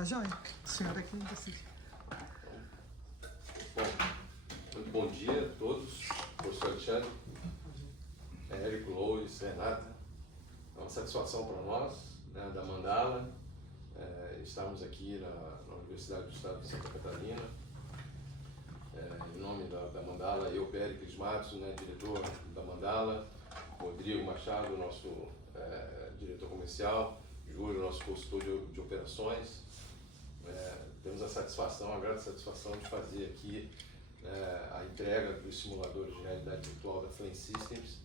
Tá joia. O senhor aqui não decide. Bom, muito bom dia a todos, professor Alexandre, Érico, Lois, Renata. É uma satisfação para nós, né, da Mandala, estarmos aqui na Universidade do Estado de Santa Catarina. Em nome da Mandala, eu, Péricles Matos, né, diretor da Mandala, Rodrigo Machado, nosso diretor comercial, Júlio, nosso consultor de operações. Temos a satisfação, a grande satisfação de fazer aqui a entrega dos simuladores de realidade virtual da Flame Systems,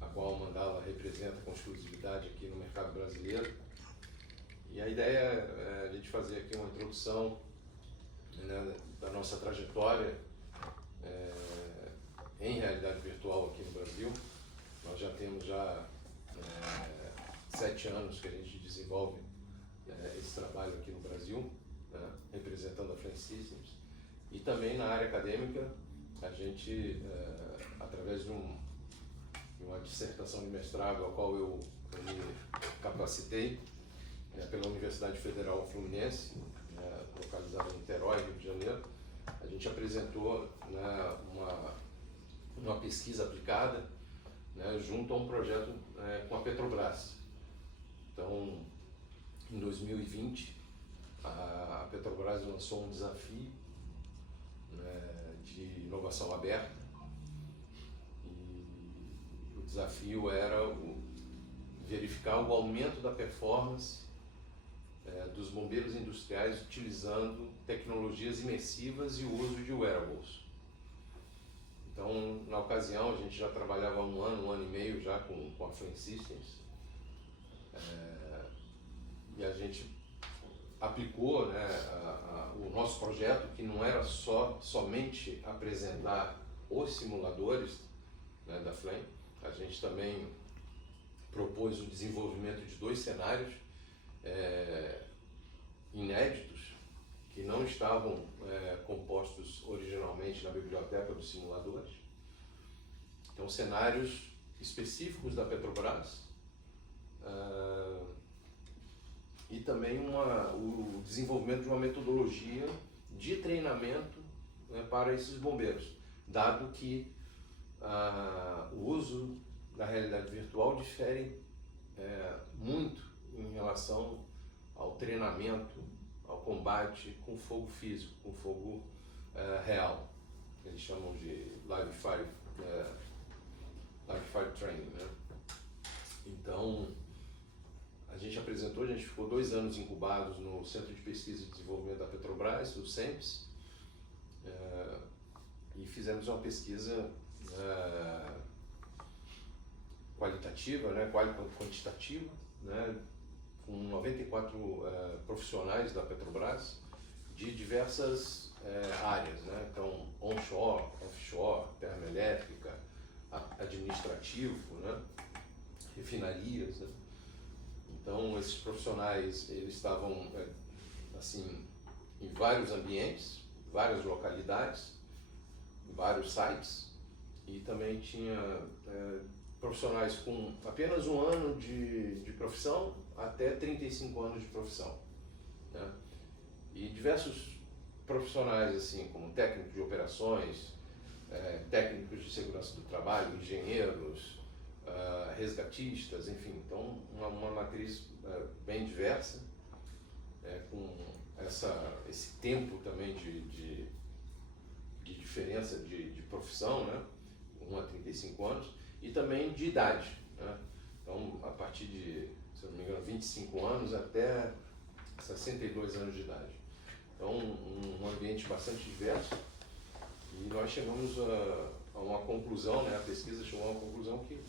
a qual a Mandala representa com exclusividade aqui no mercado brasileiro. E a ideia é a gente fazer aqui uma introdução, né, da nossa trajetória em realidade virtual aqui no Brasil. Nós já temos 7 anos que a gente desenvolve esse trabalho aqui no Brasil, né, representando a Flame Systems. E também na área acadêmica, a gente, através de uma dissertação de mestrado, a qual eu me capacitei pela Universidade Federal Fluminense, localizada em Niterói, Rio de Janeiro, a gente apresentou, né, uma pesquisa aplicada, né, junto a um projeto com a Petrobras. Então, em 2020, a Petrobras lançou um desafio, né, de inovação aberta, e o desafio era verificar o aumento da performance dos bombeiros industriais utilizando tecnologias imersivas e o uso de wearables. Então, na ocasião, a gente já trabalhava um ano e meio já com a Flame Systems, e a gente aplicou, né, o nosso projeto, que não era somente apresentar os simuladores, né, da Flame. A gente também propôs o desenvolvimento de 2 cenários inéditos, que não estavam compostos originalmente na biblioteca dos simuladores. Então, cenários específicos da Petrobras, e também o desenvolvimento de uma metodologia de treinamento, né, para esses bombeiros, dado que o uso da realidade virtual difere muito em relação ao treinamento, ao combate com fogo físico, com fogo real. Eles chamam de live fire training, né? Então, a gente ficou 2 anos incubados no Centro de Pesquisa e Desenvolvimento da Petrobras, o CEMPES, e fizemos uma pesquisa qualitativa, né, quantitativa, né, com 94 profissionais da Petrobras de diversas áreas, né? Então, onshore, offshore, termoelétrica, administrativo, né, refinarias, né? Então, esses profissionais, eles estavam assim, em vários ambientes, várias localidades, vários sites, e também tinha profissionais com apenas 1 ano de profissão até 35 anos de profissão, né? E diversos profissionais, assim, como técnicos de operações, técnicos de segurança do trabalho, engenheiros, resgatistas, enfim. Então, uma matriz bem diversa, com esse tempo também de diferença de profissão, né? 1 a 35 anos, e também de idade, né? Então, a partir de, se eu não me engano, 25 anos até 62 anos de idade. Então, um ambiente bastante diverso, e nós chegamos a uma conclusão, né? A pesquisa chegou a uma conclusão que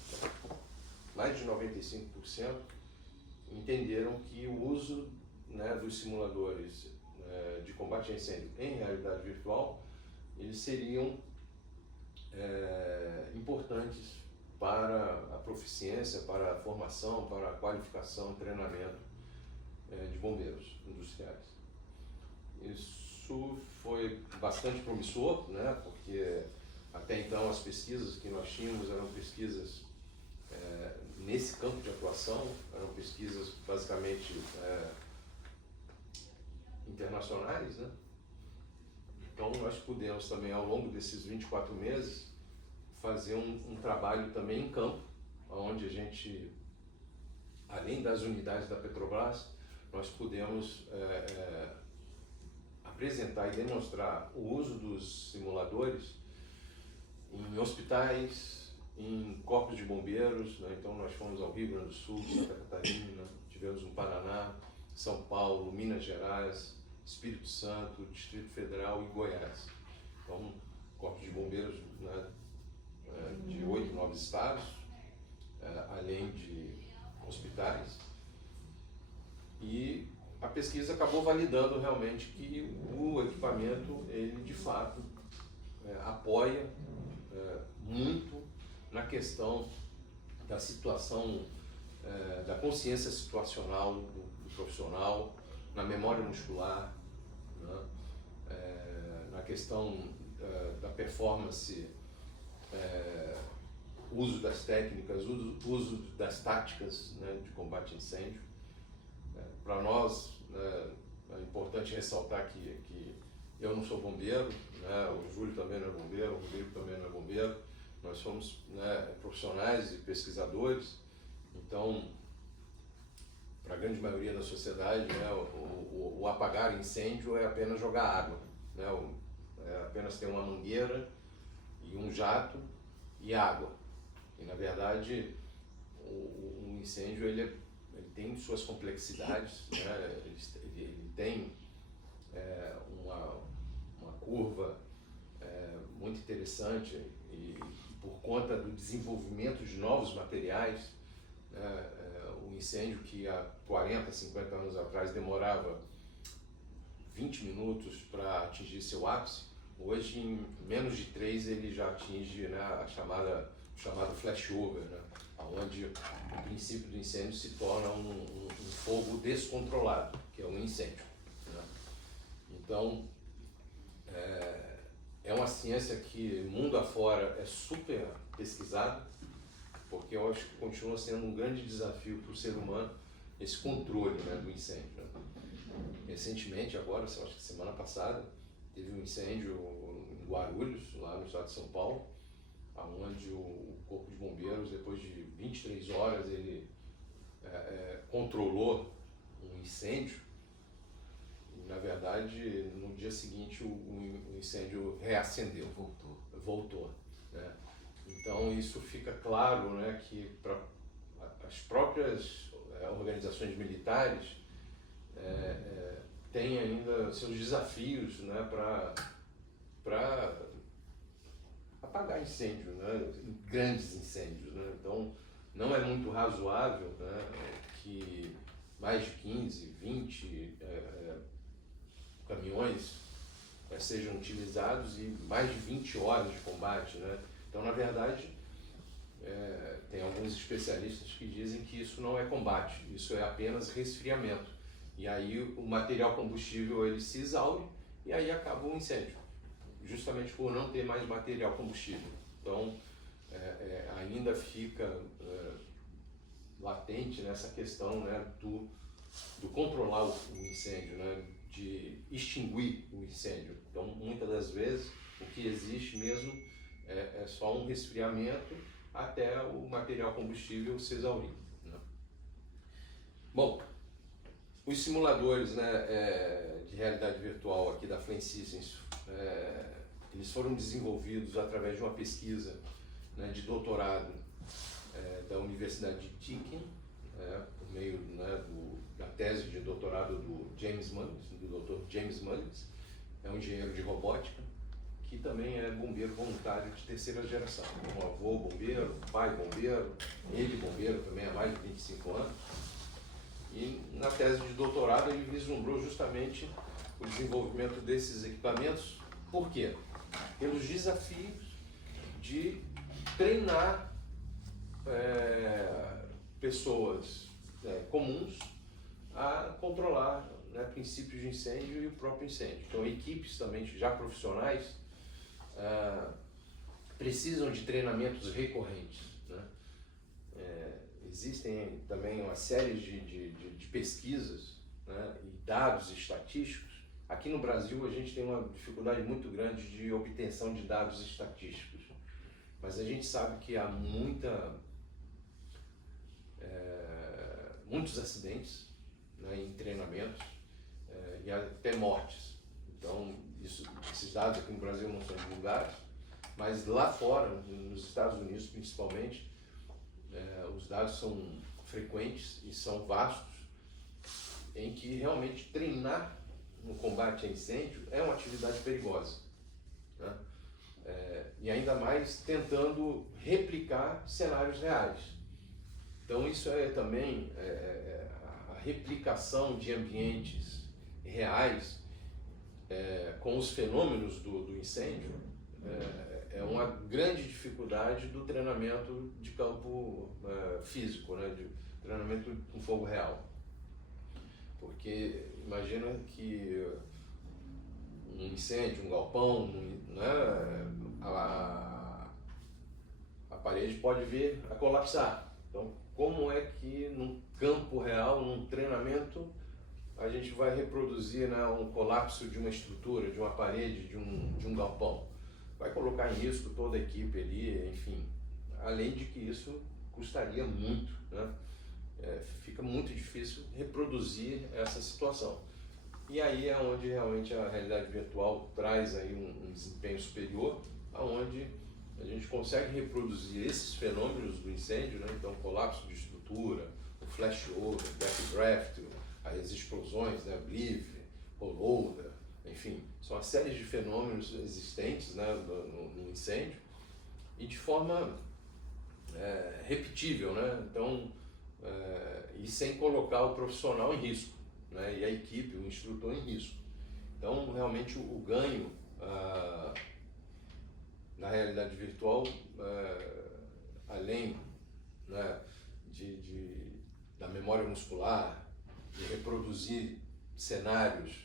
mais de 95% entenderam que o uso, né, dos simuladores de combate a incêndio em realidade virtual, eles seriam importantes para a proficiência, para a formação, para a qualificação e treinamento de bombeiros industriais. Isso foi bastante promissor, né, porque até então as pesquisas que nós tínhamos eram pesquisas nesse campo de atuação, eram pesquisas basicamente internacionais, né? Então nós pudemos também, ao longo desses 24 meses, fazer um trabalho também em campo, onde a gente, além das unidades da Petrobras, nós pudemos apresentar e demonstrar o uso dos simuladores em hospitais, em corpos de bombeiros, né? Então nós fomos ao Rio Grande do Sul, Santa Catarina, tivemos no Paraná, São Paulo, Minas Gerais, Espírito Santo, Distrito Federal e Goiás. Então, corpos de bombeiros, né, de 8, 9 estados, além de hospitais. E a pesquisa acabou validando realmente que o equipamento, ele de fato apoia muito na questão da situação, da consciência situacional do profissional, na memória muscular, né? Na questão da performance, uso das técnicas, uso das táticas, né, de combate a incêndio. Para nós, é importante ressaltar que eu não sou bombeiro, né, o Júlio também não é bombeiro, o Rodrigo também não é bombeiro, nós somos, né, profissionais e pesquisadores, então, para a grande maioria da sociedade, né, o apagar incêndio é apenas jogar água, né, é apenas ter uma mangueira e um jato e água. E na verdade o incêndio ele tem suas complexidades, né, ele tem uma curva muito interessante e por conta do desenvolvimento de novos materiais, né, o incêndio que há 40, 50 anos atrás demorava 20 minutos para atingir seu ápice, hoje em menos de 3 ele já atinge, né, o chamado flashover, né, onde o princípio do incêndio se torna um fogo descontrolado, que é um incêndio, né? Então, é uma ciência que mundo afora é super pesquisada, porque eu acho que continua sendo um grande desafio para o ser humano esse controle, né, do incêndio, né? Recentemente, agora, acho que semana passada, teve um incêndio em Guarulhos, lá no estado de São Paulo, onde o Corpo de Bombeiros, depois de 23 horas, ele controlou um incêndio. E, na verdade, no dia seguinte, o incêndio reacendeu. Voltou, né? Então, isso fica claro, né, que para as próprias organizações militares têm ainda seus desafios, né, para apagar incêndio, né, grandes incêndios, né? Então, não é muito razoável, né, que mais de 15, 20 caminhões sejam utilizados e mais de 20 horas de combate, né? Então, na verdade, tem alguns especialistas que dizem que isso não é combate, isso é apenas resfriamento. E aí o material combustível ele se exaure e aí acaba o incêndio, justamente por não ter mais material combustível. Então, ainda fica latente nessa questão, né, do controlar o incêndio, né, de extinguir o incêndio. Então, muitas das vezes, o que existe mesmo é só um resfriamento até o material combustível se exaurir, né? Bom, os simuladores, né, de realidade virtual aqui da Flame Systems, eles foram desenvolvidos através de uma pesquisa, né, de doutorado da Universidade de Deakin, por meio, né, da tese de doutorado do Dr. James Mullins, é um engenheiro de robótica, que também é bombeiro voluntário de terceira geração. Um avô bombeiro, pai bombeiro, ele bombeiro também há mais de 25 anos. E na tese de doutorado ele vislumbrou justamente o desenvolvimento desses equipamentos. Por quê? Pelos desafios de treinar pessoas comuns a controlar, né, princípios de incêndio e o próprio incêndio. Então, equipes também já profissionais precisam de treinamentos recorrentes, né? Existem também uma série de pesquisas, né, e dados estatísticos Aqui no Brasil a gente tem uma dificuldade muito grande de obtenção de dados estatísticos, mas a gente sabe que há muitos acidentes, né, em treinamentos e até mortes. Então, esses dados aqui no Brasil não são divulgados, mas lá fora, nos Estados Unidos principalmente, os dados são frequentes e são vastos, em que realmente treinar no combate a incêndio é uma atividade perigosa, né? E ainda mais tentando replicar cenários reais. Então isso é também a replicação de ambientes reais com os fenômenos do incêndio é uma grande dificuldade do treinamento de campo físico, né? De treinamento com fogo real. Porque imagina que um incêndio, um galpão, né, a parede pode vir a colapsar. Então, como é que num campo real, num treinamento, a gente vai reproduzir, né, um colapso de uma estrutura, de uma parede, de um galpão? Vai colocar em risco toda a equipe ali, enfim. Além de que isso custaria muito, né? Fica muito difícil reproduzir essa situação. E aí é onde realmente a realidade virtual traz aí um desempenho superior, aonde a gente consegue reproduzir esses fenômenos do incêndio, né? Então, colapso de estrutura, o flashover, backdraft, as explosões, né? Bliv, rollover, enfim, são uma série de fenômenos existentes, né? no incêndio, e de forma repetível, né? Então, e sem colocar o profissional em risco, né? E a equipe, o instrutor em risco. Então, realmente, o ganho na realidade virtual, além, né, da memória muscular, de reproduzir cenários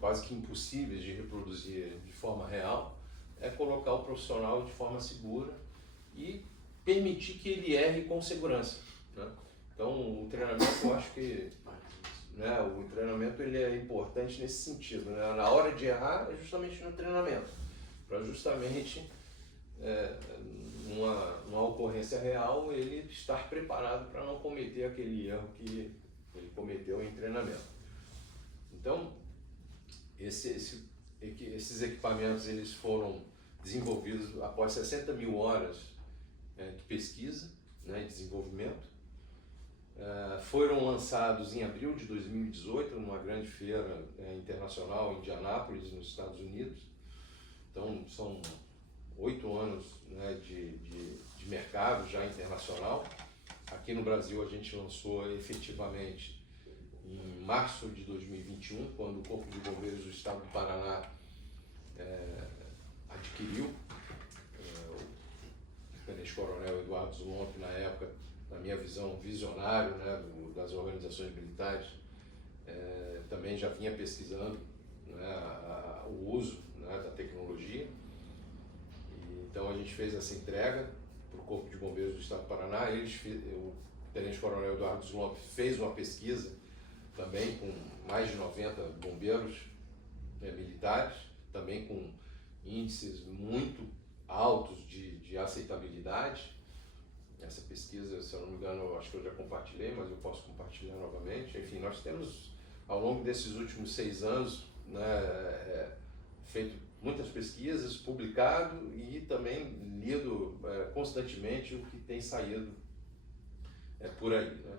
quase que impossíveis de reproduzir de forma real, é colocar o profissional de forma segura e permitir que ele erre com segurança, né? Então, o treinamento, eu acho que, né, o treinamento ele é importante nesse sentido, né? Na hora de errar é justamente no treinamento, para justamente numa ocorrência real ele estar preparado para não cometer aquele erro que ele cometeu em treinamento. Então, esses equipamentos eles foram desenvolvidos após 60 mil horas de pesquisa, né, e desenvolvimento. Foram lançados em abril de 2018 numa grande feira internacional em Indianápolis, nos Estados Unidos. Então são 8 anos, né, de mercado já internacional. Aqui no Brasil a gente lançou efetivamente em março de 2021, quando o Corpo de Bombeiros do Estado do Paraná adquiriu. O tenente-coronel Eduardo Zulomp, na época, na minha visão, visionário, né, das organizações militares, também já vinha pesquisando, né, o uso, né, da tecnologia. Então a gente fez essa entrega para o Corpo de Bombeiros do Estado do Paraná. O tenente-coronel Eduardo Zulomp fez uma pesquisa também com mais de 90 bombeiros militares, também com índices muito altos de aceitabilidade. Essa pesquisa, se eu não me engano, eu acho que eu já compartilhei, mas eu posso compartilhar novamente. Enfim, nós temos, ao longo desses últimos 6 anos, né, feito muitas pesquisas, publicado e também lido constantemente o que tem saído por aí, né?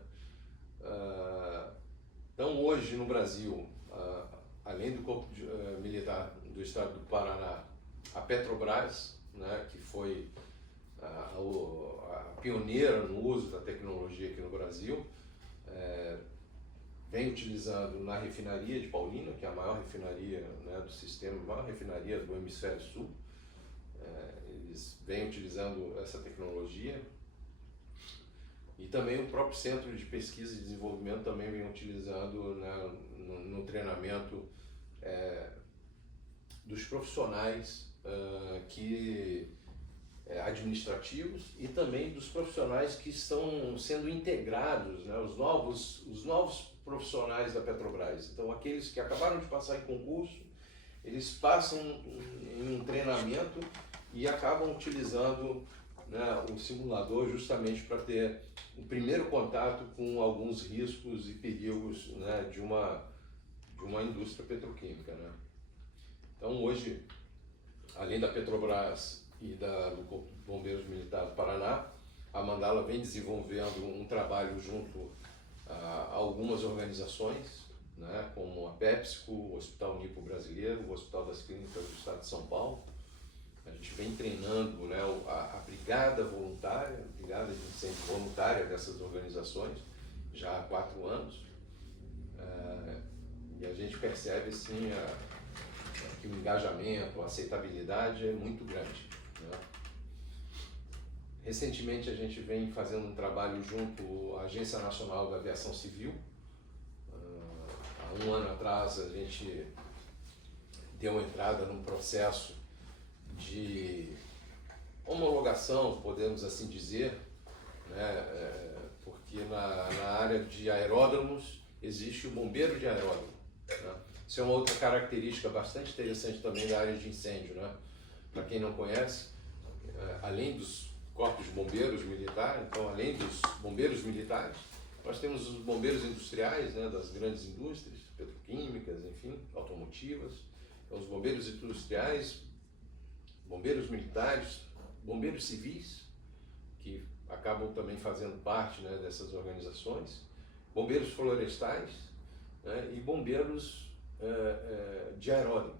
Então, hoje no Brasil, além do Corpo Militar do Estado do Paraná, a Petrobras, né, que foi a pioneira no uso da tecnologia aqui no Brasil, vem utilizando na refinaria de Paulínia, que é a maior refinaria, né, do sistema, a maior refinaria do Hemisfério Sul. Eles vêm utilizando essa tecnologia. E também o próprio Centro de Pesquisa e Desenvolvimento também vem utilizando, né, no treinamento dos profissionais administrativos e também dos profissionais que estão sendo integrados, né, os novos profissionais da Petrobras. Então, aqueles que acabaram de passar em concurso, eles passam em um treinamento e acabam utilizando, né, o simulador justamente para ter o primeiro contato com alguns riscos e perigos, né, de uma indústria petroquímica, né? Então, hoje, além da Petrobras e do Corpo de Bombeiros Militar do Paraná, a Mandala vem desenvolvendo um trabalho junto a algumas organizações, né, como a PepsiCo, o Hospital Nipo Brasileiro, o Hospital das Clínicas do Estado de São Paulo. A gente vem treinando, né, a brigada voluntária, a brigada de incêndio voluntária dessas organizações já há 4 anos. E a gente percebe, sim, que o engajamento, a aceitabilidade é muito grande, né? Recentemente a gente vem fazendo um trabalho junto à Agência Nacional da Aviação Civil. Há 1 ano atrás a gente deu entrada num processo de homologação, podemos assim dizer, né? Porque na área de aeródromos existe o bombeiro de aeródromo, né? Isso é uma outra característica bastante interessante também da área de incêndio, né? Para quem não conhece, além dos corpos de bombeiros militares, então além dos bombeiros militares, nós temos os bombeiros industriais, né, das grandes indústrias, petroquímicas, enfim, automotivas. Então, os bombeiros industriais, bombeiros militares, bombeiros civis, que acabam também fazendo parte, né, dessas organizações, bombeiros florestais, né, e bombeiros de aeródromo,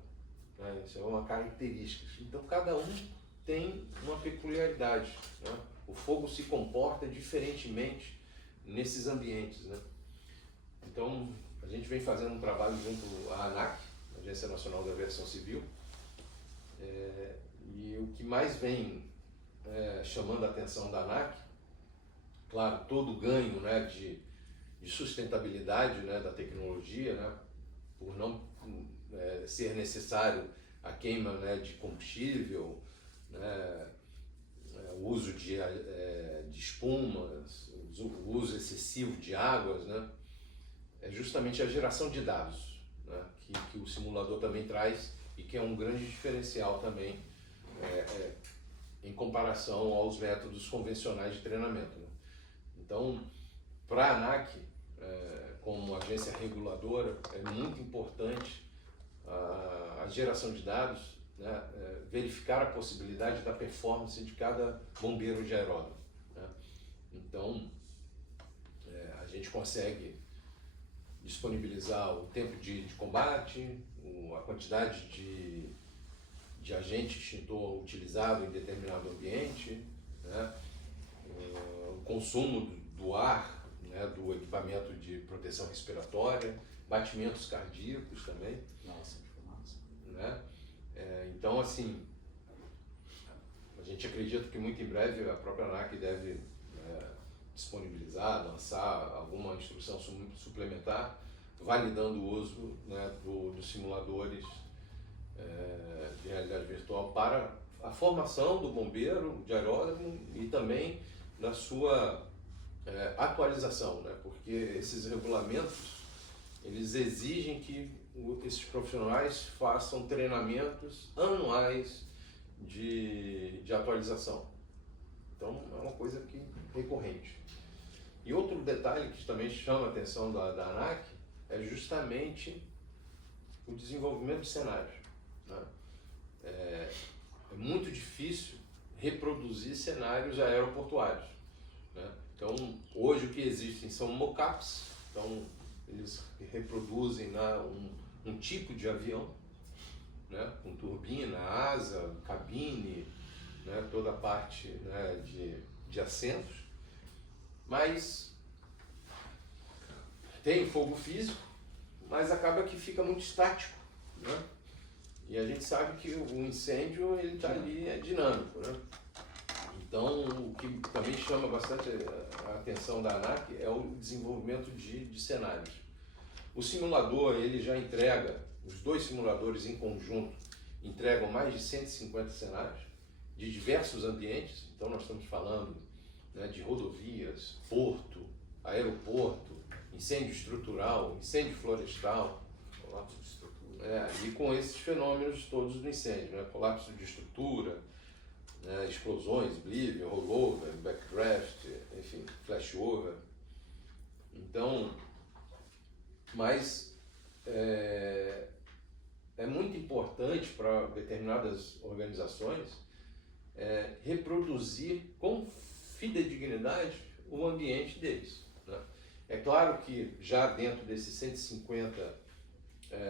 né? Isso é uma característica. Então, cada um tem uma peculiaridade, né? O fogo se comporta diferentemente nesses ambientes, né? Então, a gente vem fazendo um trabalho junto à ANAC, Agência Nacional da Aviação Civil, e o que mais vem chamando a atenção da ANAC, claro, todo o ganho, né, de sustentabilidade, né, da tecnologia, né, por não ser necessário a queima, né, de combustível, né, o uso de espumas, o uso excessivo de águas, né, é justamente a geração de dados, né, que o simulador também traz e que é um grande diferencial também em comparação aos métodos convencionais de treinamento, né? Então, para a ANAC, como agência reguladora, é muito importante a geração de dados, né, verificar a possibilidade da performance de cada bombeiro de aeródromo, né? Então, a gente consegue disponibilizar o tempo de combate, a quantidade de agente extintor utilizado em determinado ambiente, né, o consumo do ar, né, do equipamento de proteção respiratória, batimentos cardíacos também. Nossa, que fumaça. Né? Então, assim, a gente acredita que muito em breve a própria ANAC deve disponibilizar, lançar alguma instrução suplementar, validando o uso, né, dos simuladores de realidade virtual para a formação do bombeiro de aeródromo e também da sua atualização, né? Porque esses regulamentos, eles exigem que esses profissionais façam treinamentos anuais de atualização. Então, é uma coisa recorrente. E outro detalhe que também chama a atenção da ANAC é justamente o desenvolvimento de cenários, né? É muito difícil reproduzir cenários aeroportuários, né? Então, hoje o que existem são mockups, então eles reproduzem um tipo de avião, né, com turbina, asa, cabine, né, toda a parte, né, de assentos, mas tem fogo físico, mas acaba que fica muito estático, né? E a gente sabe que o incêndio ele está ali, é dinâmico, né? Então, o que também chama bastante a atenção da ANAC é o desenvolvimento de cenários. O simulador, ele já entrega, os 2 simuladores em conjunto, entregam mais de 150 cenários de diversos ambientes. Então, nós estamos falando, né, de rodovias, porto, aeroporto, incêndio estrutural, incêndio florestal, Colapso de estrutura. e com esses fenômenos todos do incêndio, né? Colapso de estrutura, né? Explosões, bleed, rollover, backdraft, enfim, flashover. Então, mas é muito importante para determinadas organizações reproduzir com fidedignidade o ambiente deles, né? É claro que já dentro desses 150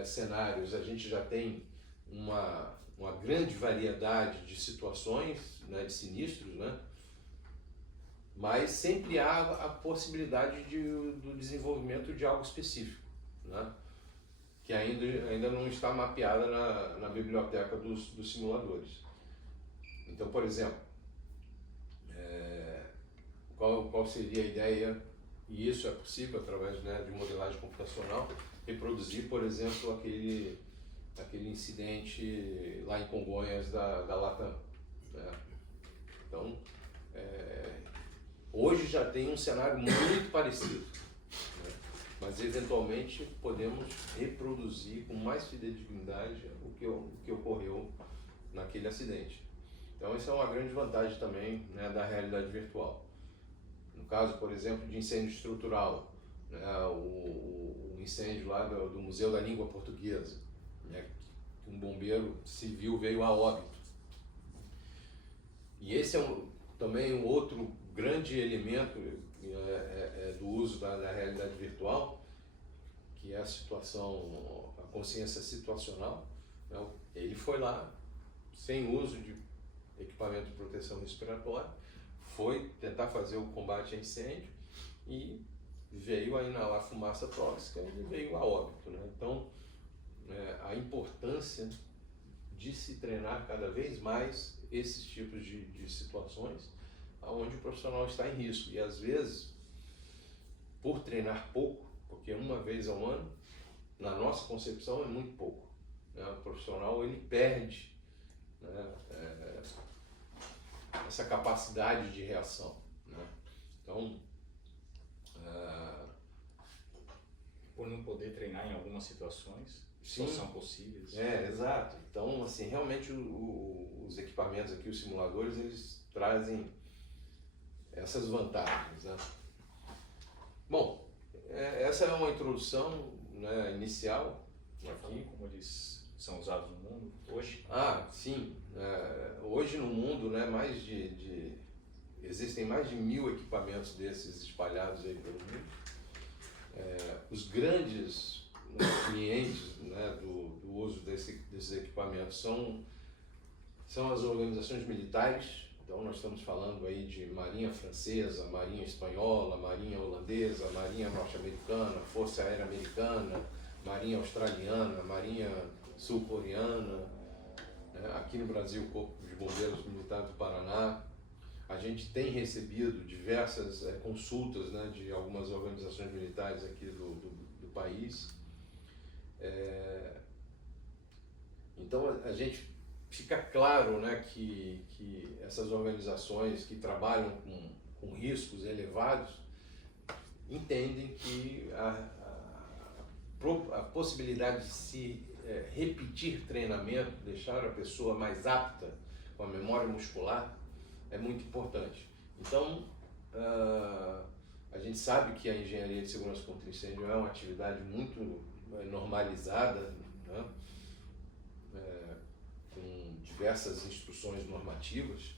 cenários a gente já tem uma grande variedade de situações, né, de sinistros, né? Mas sempre há a possibilidade do desenvolvimento de algo específico, né? Que ainda não está mapeada na biblioteca dos simuladores. Então, por exemplo, qual seria a ideia, e isso é possível através, né, de modelagem computacional, reproduzir, por exemplo, aquele incidente lá em Congonhas da Latam, né? Então, hoje já tem um cenário muito parecido, né? Mas eventualmente podemos reproduzir com mais fidedignidade o que ocorreu naquele acidente. Então, isso é uma grande vantagem também, né, da realidade virtual. No caso, por exemplo, de incêndio estrutural, né, o incêndio lá do Museu da Língua Portuguesa, né, que um bombeiro civil veio a óbito. E esse é também um outro grande elemento do uso da realidade virtual, que é a consciência situacional, né? Ele foi lá, sem uso de equipamento de proteção respiratória, foi tentar fazer o combate a incêndio e veio a inalar fumaça tóxica e veio a óbito, né? Então, a importância de se treinar cada vez mais esses tipos de situações onde o profissional está em risco. E às vezes, por treinar pouco, porque uma vez ao ano, na nossa concepção é muito pouco, né? O profissional ele perde, né, essa capacidade de reação, né? Então, Por não poder treinar em algumas situações, sim, só são possíveis. exato. Então, assim, realmente os equipamentos aqui, os simuladores, eles trazem essas vantagens, né? Bom, essa é uma introdução, né, inicial. Já falou como eles são usados no mundo hoje? Sim. Hoje no mundo, né, existem mais de 1000 equipamentos desses espalhados aí pelo mundo. Os grandes, né, clientes, né, do uso desses equipamentos são as organizações militares. Então nós estamos falando aí de Marinha Francesa, Marinha Espanhola, Marinha Holandesa, Marinha Norte-Americana, Força Aérea Americana, Marinha Australiana, Marinha Sul-Coreana, né? Aqui no Brasil, o Corpo de Bombeiros Militar do Paraná. A gente tem recebido diversas consultas, né, de algumas organizações militares aqui do país. Então a gente fica claro, né, que essas organizações que trabalham com riscos elevados entendem que a possibilidade de se repetir treinamento, deixar a pessoa mais apta com a memória muscular, é muito importante. Então, a gente sabe que a engenharia de segurança contra incêndio é uma atividade muito normalizada, né? Com diversas instruções normativas,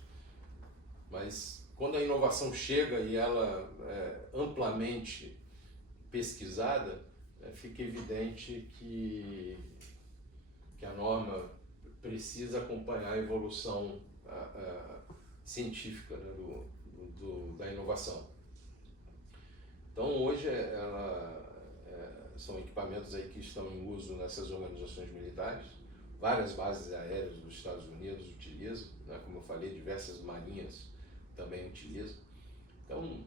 mas quando a inovação chega e ela é amplamente pesquisada, fica evidente que a norma precisa acompanhar a evolução científica, né, da inovação. Então hoje são equipamentos aí que estão em uso nessas organizações militares. Várias bases aéreas dos Estados Unidos utilizam, né, como eu falei, diversas marinhas também utilizam. Então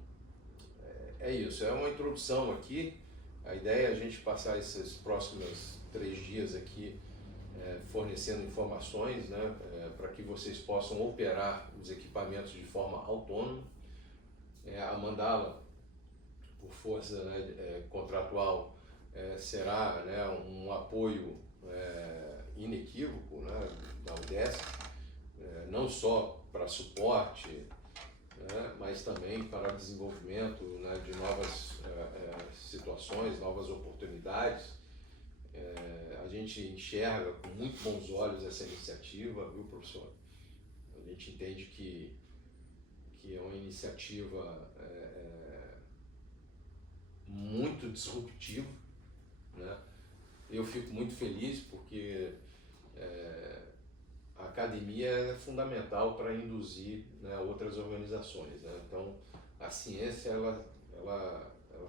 é isso, é uma introdução aqui. A ideia é a gente passar esses próximos 3 dias aqui fornecendo informações, né, para que vocês possam operar os equipamentos de forma autônoma. A Mandala por força, né, contratual, será, né, um apoio inequívoco, né, da UDESC, não só para suporte, né, mas também para desenvolvimento, né, de novas situações, novas oportunidades. A gente enxerga com muito bons olhos essa iniciativa, viu, professor? A gente entende que é uma iniciativa muito disruptiva, né? Eu fico muito feliz porque a academia é fundamental para induzir, né, outras organizações, né? Então, a ciência ela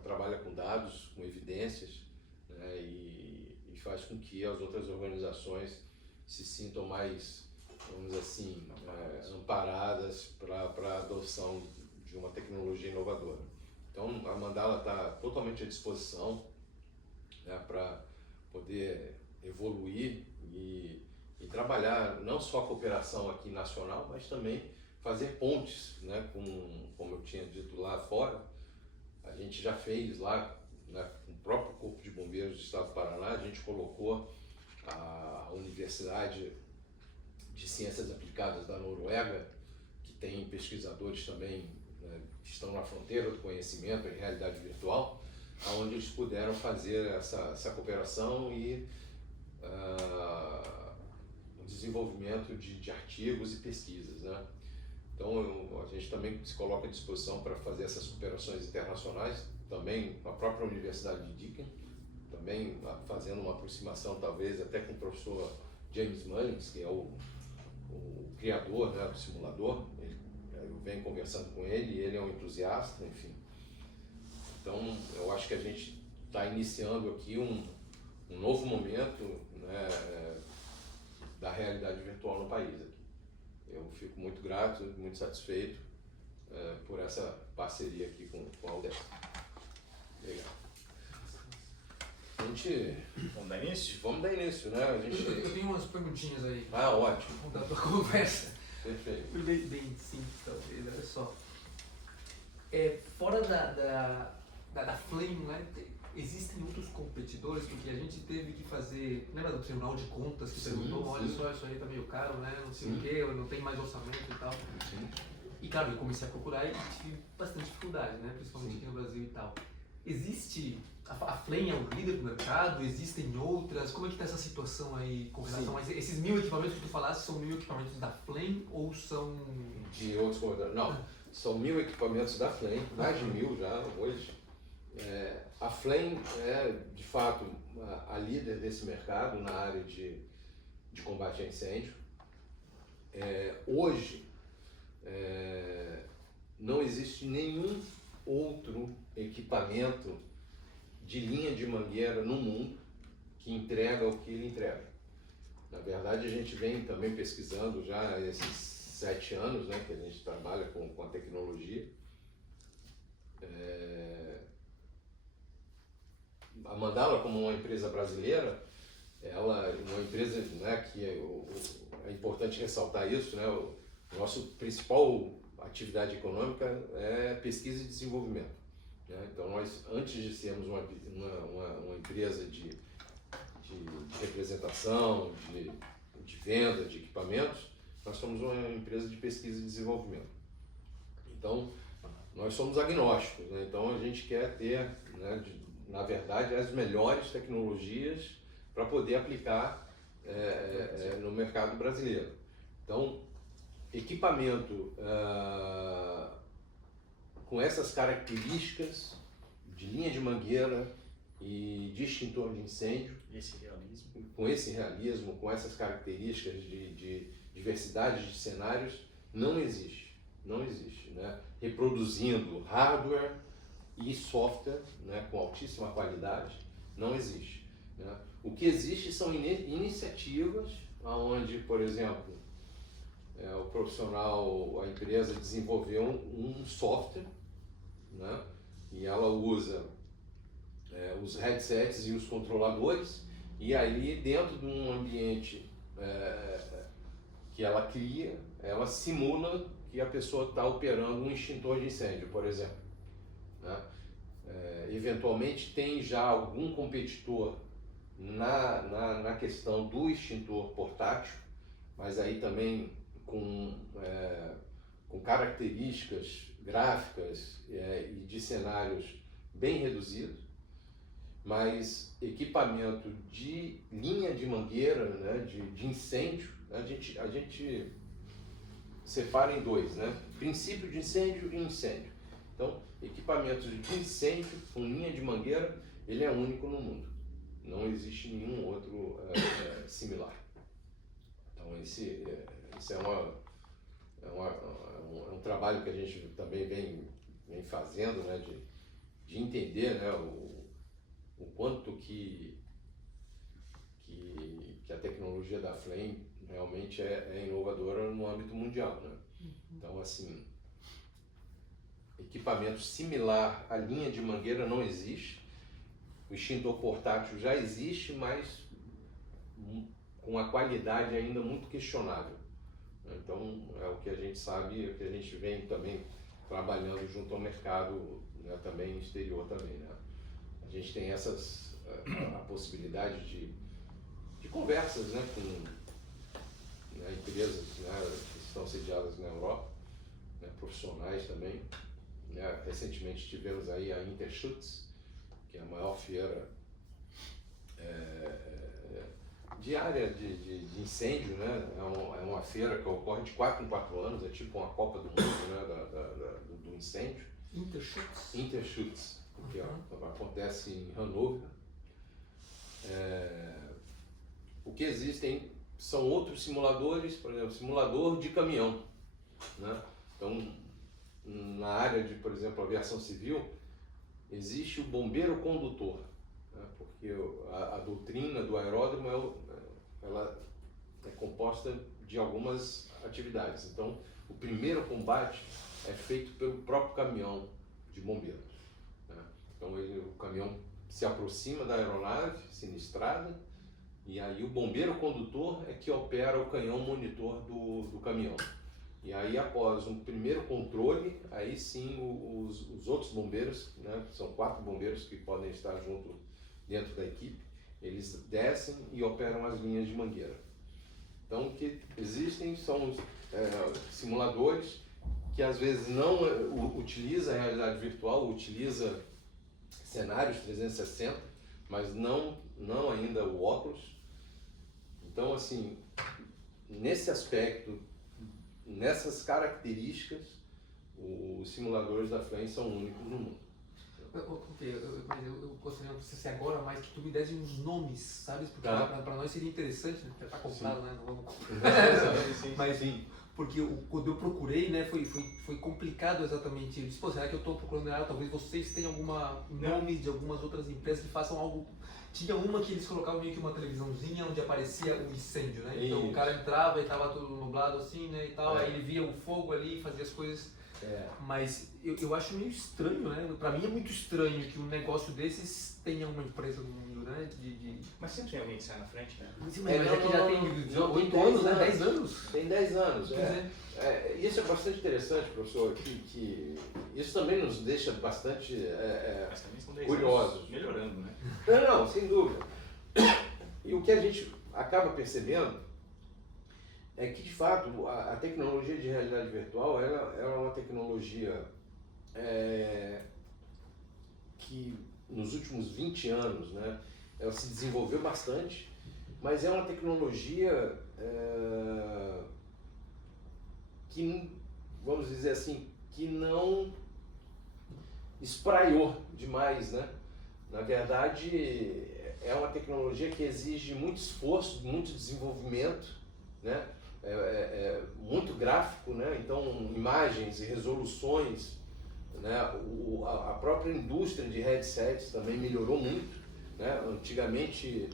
trabalha com dados, com evidências, né, e faz com que as outras organizações se sintam mais, vamos dizer assim, amparadas para a adoção de uma tecnologia inovadora. Então, a Mandala está totalmente à disposição, né, para poder evoluir e trabalhar não só a cooperação aqui nacional, mas também fazer pontes, né, como eu tinha dito lá fora. A gente já fez lá, né, com o próprio Corpo de Bombeiros do Estado do Paraná, a gente colocou a Universidade de Ciências Aplicadas da Noruega, que tem pesquisadores também, né, que estão na fronteira do conhecimento em realidade virtual, onde eles puderam fazer essa cooperação e o desenvolvimento de artigos e pesquisas, né? Então, a gente também se coloca à disposição para fazer essas cooperações internacionais, também a própria Universidade de Deakin, também fazendo uma aproximação, talvez, até com o professor James Mullins, que é o criador, né, do simulador. Eu venho conversando com ele, ele é um entusiasta, enfim. Então, eu acho que a gente está iniciando aqui um novo momento, né, da realidade virtual no país. Eu fico muito grato, muito satisfeito por essa parceria aqui com a UDESC. Legal. Vamos dar início? Vamos dar início, né? Eu tenho umas perguntinhas aí. Ah, ótimo. Vamos dar tua conversa. Perfeito. Bem simples, talvez, olha só. Fora da Flame, né, existem outros competidores, porque a gente teve que fazer. Lembra do Tribunal de Contas que perguntou: olha só, isso aí tá meio caro, né? Não sei o quê, não tem mais orçamento e tal. Sim. E claro, eu comecei a procurar e tive bastante dificuldade, né? Principalmente aqui no Brasil e tal. Existe. A Flame é o líder do mercado? Existem outras? Como é que está essa situação aí com relação a esses 1000 equipamentos que tu falaste? São 1000 equipamentos da Flame ou são... De outros competidores? Não, são 1000 equipamentos da Flame, mais de 1000 já hoje. A Flame é, de fato, a líder desse mercado na área de combate a incêndio. Hoje, não existe nenhum outro equipamento de linha de mangueira no mundo que entrega o que ele entrega. Na verdade, a gente vem também pesquisando já esses 7 anos, né, que a gente trabalha com a tecnologia. A Mandala, como uma empresa brasileira, ela é uma empresa, né, que é importante ressaltar isso, né, o nosso principal atividade econômica é pesquisa e desenvolvimento. Então, nós, antes de sermos uma empresa de representação, de venda de equipamentos, nós somos uma empresa de pesquisa e desenvolvimento. Então, nós somos agnósticos, né? Então, a gente quer ter, né, na verdade, as melhores tecnologias para poder aplicar no mercado brasileiro. Então, equipamento com essas características de linha de mangueira e de extintor de incêndio, com esse realismo, com essas características de diversidade de cenários, não existe, né? Reproduzindo hardware e software, né, com altíssima qualidade, não existe, né? O que existe são iniciativas onde, por exemplo, o profissional, a empresa desenvolveu um software, né? E ela usa os headsets e os controladores, e aí dentro de um ambiente que ela cria, ela simula que a pessoa está operando um extintor de incêndio, por exemplo, né? eventualmente tem já algum competidor na questão do extintor portátil, mas aí também com características gráficas e de cenários bem reduzidos, mas equipamento de linha de mangueira, né, de incêndio, a gente separa em dois, né? Princípio de incêndio e incêndio. Então, equipamentos de incêndio com linha de mangueira, ele é único no mundo. Não existe nenhum outro similar. Então, esse é um trabalho que a gente também vem fazendo, né, de entender, né, o quanto que a tecnologia da Flame realmente é inovadora no âmbito mundial, né? Então, assim, equipamento similar à linha de mangueira não existe. O extintor portátil já existe, mas com a qualidade ainda muito questionável. Então, é o que a gente sabe, é o que a gente vem também trabalhando junto ao mercado, né, também exterior também, né? A gente tem a possibilidade de conversas, né, com, né, empresas, né, que estão sediadas na Europa, né, profissionais também. Né? Recentemente tivemos aí a Interschutz, que é a maior feira de área de incêndio, né? É uma feira que ocorre de 4 em 4 anos, é tipo uma Copa do Mundo, né, do incêndio. Interschutz, que acontece em Hannover. O que existem são outros simuladores, por exemplo, simulador de caminhão, né? Então, na área de, por exemplo, aviação civil, existe o bombeiro condutor, né? Porque a doutrina do aeródromo ela é composta de algumas atividades. Então, o primeiro combate é feito pelo próprio caminhão de bombeiro, né? Então, o caminhão se aproxima da aeronave sinistrada e aí o bombeiro condutor é que opera o canhão monitor do caminhão. E aí, após um primeiro controle, aí sim os outros bombeiros, né, são 4 bombeiros que podem estar junto dentro da equipe, eles descem e operam as linhas de mangueira. Então, o que existem são simuladores que às vezes não utiliza a realidade virtual, utiliza cenários 360, mas não ainda o óculos. Então, assim, nesse aspecto, nessas características, os simuladores da Flame são únicos no mundo. Eu gostaria de você agora mais que tu me desse uns nomes, sabe? Porque para nós seria interessante, né? Já tá comprado, sim, né? Não vamos... Mas sim, porque quando eu procurei, né, foi complicado exatamente. Eu disse, pô, será que eu estou procurando nada? Talvez vocês tenham nomes de algumas outras empresas que façam algo. Tinha uma que eles colocavam meio que uma televisãozinha onde aparecia o incêndio, né? Então o cara entrava e estava tudo nublado assim, né, e tal, aí ele via o fogo ali, fazia as coisas. Mas eu acho meio estranho, né? Pra mim é muito estranho que um negócio desses tenha uma empresa no mundo, né? Mas sempre tem alguém que sai na frente, né? Mas é que já tem 8 anos, né? 10 anos? Tem 10 anos, isso é bastante interessante, professor, que isso também nos deixa bastante mas também são 10 curiosos. Anos melhorando, né? Não, sem dúvida. E o que a gente acaba percebendo é que, de fato, a tecnologia de realidade virtual ela é uma tecnologia que nos últimos 20 anos, né, ela se desenvolveu bastante, mas é uma tecnologia que, vamos dizer assim, que não espraiou demais, né? Na verdade, é uma tecnologia que exige muito esforço, muito desenvolvimento, né? Muito gráfico, né? Então imagens e resoluções, né? A própria indústria de headsets também melhorou muito, né? Antigamente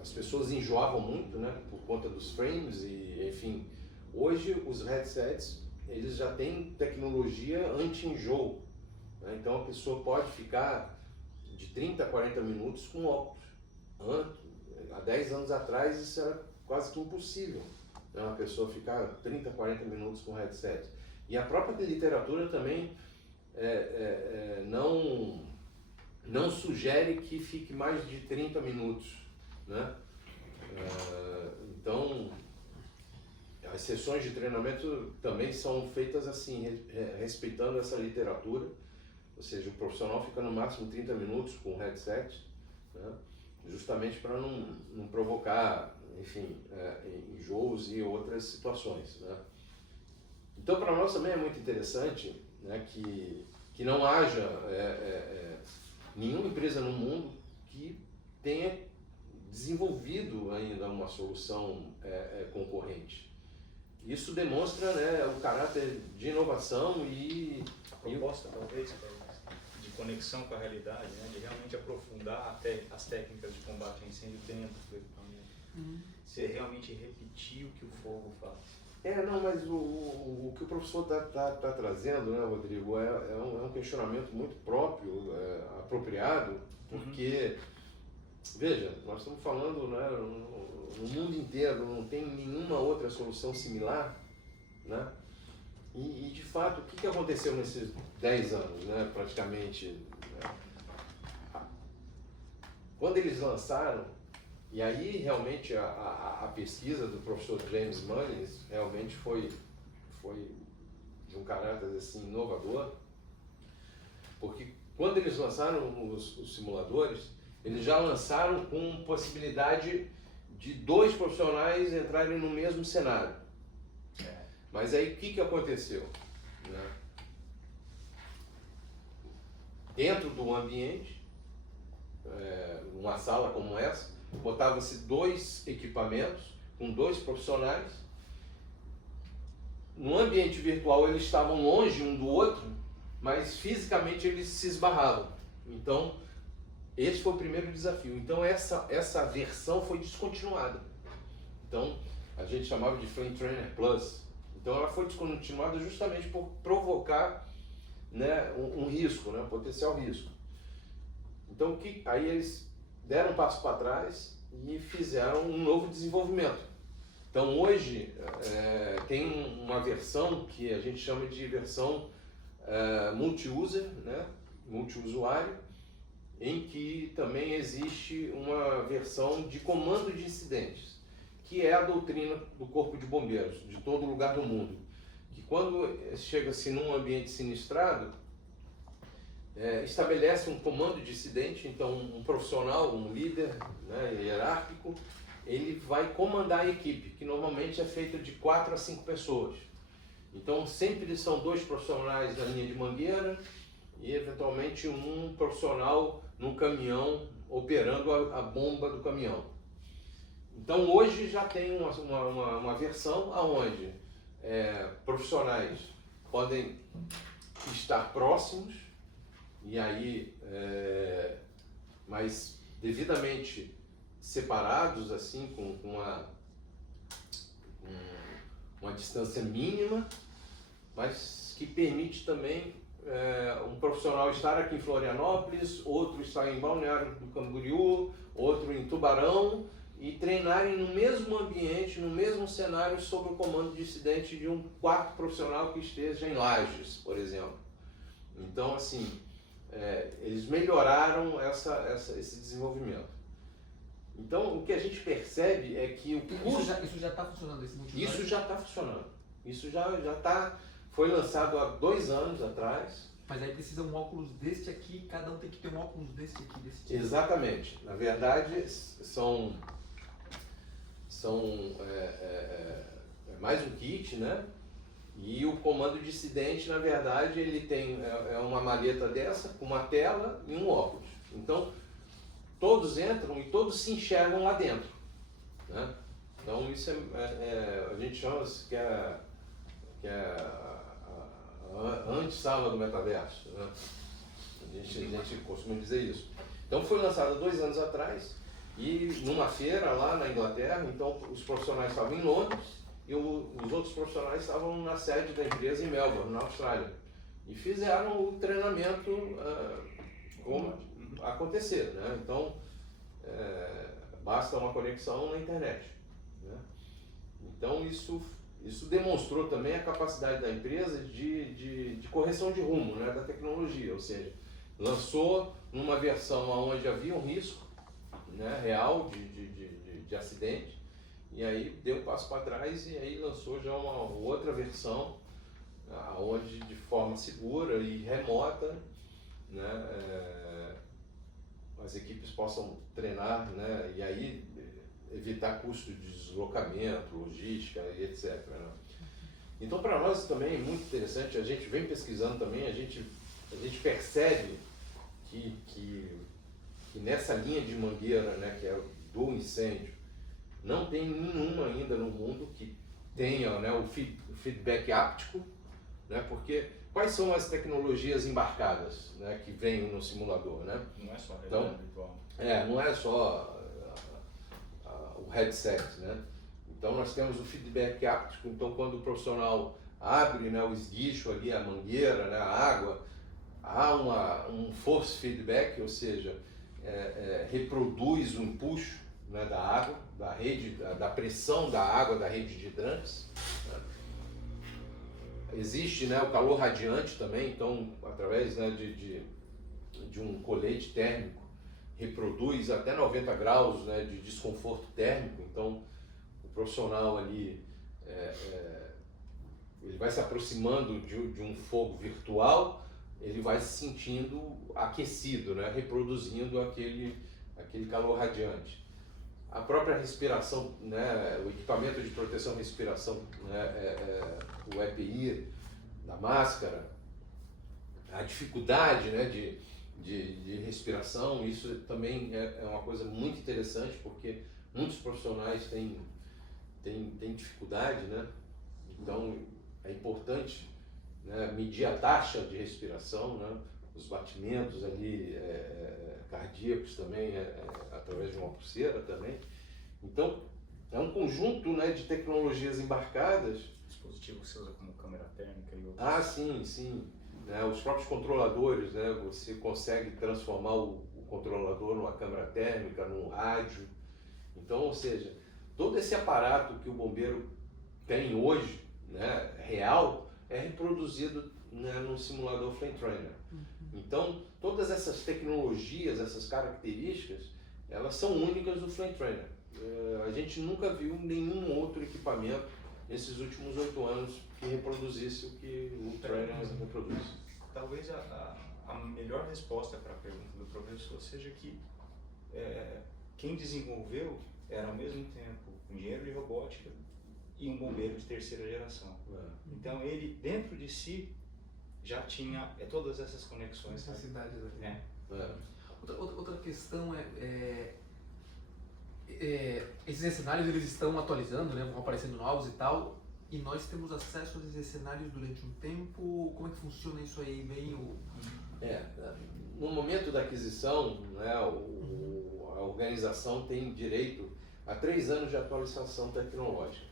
as pessoas enjoavam muito, né? Por conta dos frames e enfim, hoje os headsets eles já têm tecnologia anti-enjoo, né? Então a pessoa pode ficar de 30 a 40 minutos com óculos. Há 10 anos atrás isso era quase que impossível, né, uma pessoa ficar 30, 40 minutos com headset. E a própria literatura também não sugere que fique mais de 30 minutos, né? Então, as sessões de treinamento também são feitas assim, respeitando essa literatura, ou seja, o profissional fica no máximo 30 minutos com o headset, né? Justamente para não provocar, enfim, enjoos e outras situações, né? Então, para nós também é muito interessante, né, que não haja nenhuma empresa no mundo que tenha desenvolvido ainda uma solução concorrente. Isso demonstra, né, o caráter de inovação e a proposta, talvez, de conexão com a realidade, né, de realmente aprofundar as técnicas de combate a incêndio dentro do equipamento. Você realmente repetir o que o fogo faz. Não, mas o que o professor tá trazendo, né, Rodrigo, é um questionamento muito próprio, apropriado, porque, veja, nós estamos falando, né, no mundo inteiro, não tem nenhuma outra solução similar, né? E de fato, o que aconteceu nesses 10 anos, né, praticamente? Quando eles lançaram, e aí realmente a pesquisa do professor James Mullins realmente foi de um caráter assim, inovador, porque quando eles lançaram os simuladores, eles já lançaram com possibilidade de 2 profissionais entrarem no mesmo cenário. Mas aí o que aconteceu? Né? Dentro do ambiente, numa sala como essa, botava-se 2 equipamentos com 2 profissionais. No ambiente virtual eles estavam longe um do outro, mas fisicamente eles se esbarravam. Então, esse foi o primeiro desafio. Então, essa versão foi descontinuada. Então, a gente chamava de Flame Trainer Plus. Então, ela foi descontinuada justamente por provocar, né, um risco, né, um potencial risco. Então, aí eles deram um passo para trás e fizeram um novo desenvolvimento. Então hoje tem uma versão que a gente chama de versão multi-user, né? Multi-usuário, em que também existe uma versão de comando de incidentes, que é a doutrina do Corpo de Bombeiros, de todo lugar do mundo. Que quando chega-se num ambiente sinistrado, estabelece um comando de incidente, então um profissional, um líder, né, hierárquico, ele vai comandar a equipe, que normalmente é feita de 4 a 5 pessoas. Então sempre são 2 profissionais na linha de mangueira e eventualmente um profissional no caminhão operando a bomba do caminhão. Então hoje já tem uma versão onde profissionais podem estar próximos, e aí, mas devidamente separados, assim, com uma distância mínima, mas que permite também um profissional estar aqui em Florianópolis, outro estar em Balneário do Camboriú, outro em Tubarão, e treinarem no mesmo ambiente, no mesmo cenário, sob o comando de incidente de um 4º profissional que esteja em Lages, por exemplo. Então, assim, eles melhoraram esse desenvolvimento. Então, o que a gente percebe é que o custo... Isso já está funcionando, esse multiusuário? Isso já está funcionando. Isso já foi lançado há 2 anos atrás. Mas aí precisa um óculos deste aqui, cada um tem que ter um óculos deste aqui, desse tipo. Exatamente. Na verdade, são mais um kit, né? E o comando de incidente, na verdade, ele tem uma maleta dessa, com uma tela e um óculos. Então, todos entram e todos se enxergam lá dentro, né? Então, isso a gente chama que é a antessala do metaverso, né? A gente costuma dizer isso. Então, foi lançado há 2 anos atrás e numa feira lá na Inglaterra. Então, os profissionais estavam em Londres e os outros profissionais estavam na sede da empresa em Melbourne, na Austrália, e fizeram o treinamento como acontecer, né? Então, basta uma conexão na internet, né? Então, isso isso demonstrou também a capacidade da empresa de correção de rumo, né, da tecnologia, ou seja, lançou numa versão onde havia um risco, né, real de acidente, e aí deu um passo para trás e aí lançou já uma outra versão, onde de forma segura e remota, né, as equipes possam treinar, né, e aí evitar custo de deslocamento, logística e etc. Né? Então, para nós também é muito interessante, a gente vem pesquisando também, a gente percebe que nessa linha de mangueira, né, que é do incêndio, não tem nenhuma ainda no mundo que tenha, né, o feedback áptico, né, porque quais são as tecnologias embarcadas, né, que vêm no simulador, né? Não é só realidade virtual. Não é só o headset, né? Então nós temos o feedback áptico, então quando o profissional abre, né, o esguicho ali, a mangueira, né, a água, há um force feedback, ou seja, reproduz o empuxo, né, da água, da rede, da pressão da água da rede de hidrantes. Né? Existe, né, o calor radiante também, então através, né, de um colete térmico reproduz até 90 graus, né, de desconforto térmico, então o profissional ali ele vai se aproximando de um fogo virtual, ele vai se sentindo aquecido, né, reproduzindo aquele calor radiante. A própria respiração, né, o equipamento de proteção à respiração, né, o EPI da máscara, a dificuldade, né, de respiração, isso também é uma coisa muito interessante, porque muitos profissionais têm dificuldade, né? Então é importante, né, medir a taxa de respiração, né, os batimentos ali cardíacos também, através de uma pulseira também. Então é um conjunto, né, de tecnologias embarcadas. O dispositivo que você usa como câmera térmica e outros. Sim. Né, os próprios controladores, né, você consegue transformar o controlador numa câmera térmica, num rádio. Então, ou seja, todo esse aparato que o bombeiro tem hoje, né, real, é reproduzido, né, no simulador Flame Trainer. Então, todas essas tecnologias, essas características, elas são únicas do Flame Trainer. A gente nunca viu nenhum outro equipamento nesses últimos 8 anos que reproduzisse o que o Trainer reproduz. Talvez a melhor resposta para a pergunta do professor seja que quem desenvolveu era ao mesmo tempo um engenheiro de robótica e um bombeiro de terceira geração. Então ele, dentro de si, já tinha todas essas conexões. Necessidades ali. Outra questão esses cenários eles estão atualizando, né, vão aparecendo novos e tal, e nós temos acesso a esses cenários durante um tempo. Como é que funciona isso aí? No momento da aquisição, né, a organização tem direito a 3 anos de atualização tecnológica.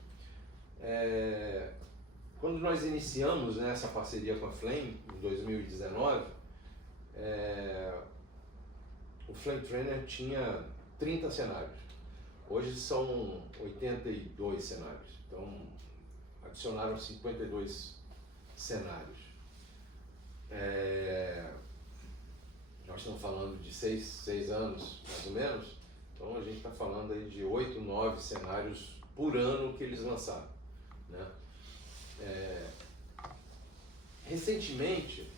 Quando nós iniciamos, né, essa parceria com a Flame, em 2019, o Flame Trainer tinha 30 cenários. Hoje são 82 cenários. Então, adicionaram 52 cenários. Nós estamos falando de 6 anos, mais ou menos. Então, a gente está falando aí de 8, 9 cenários por ano que eles lançaram, né? Recentemente,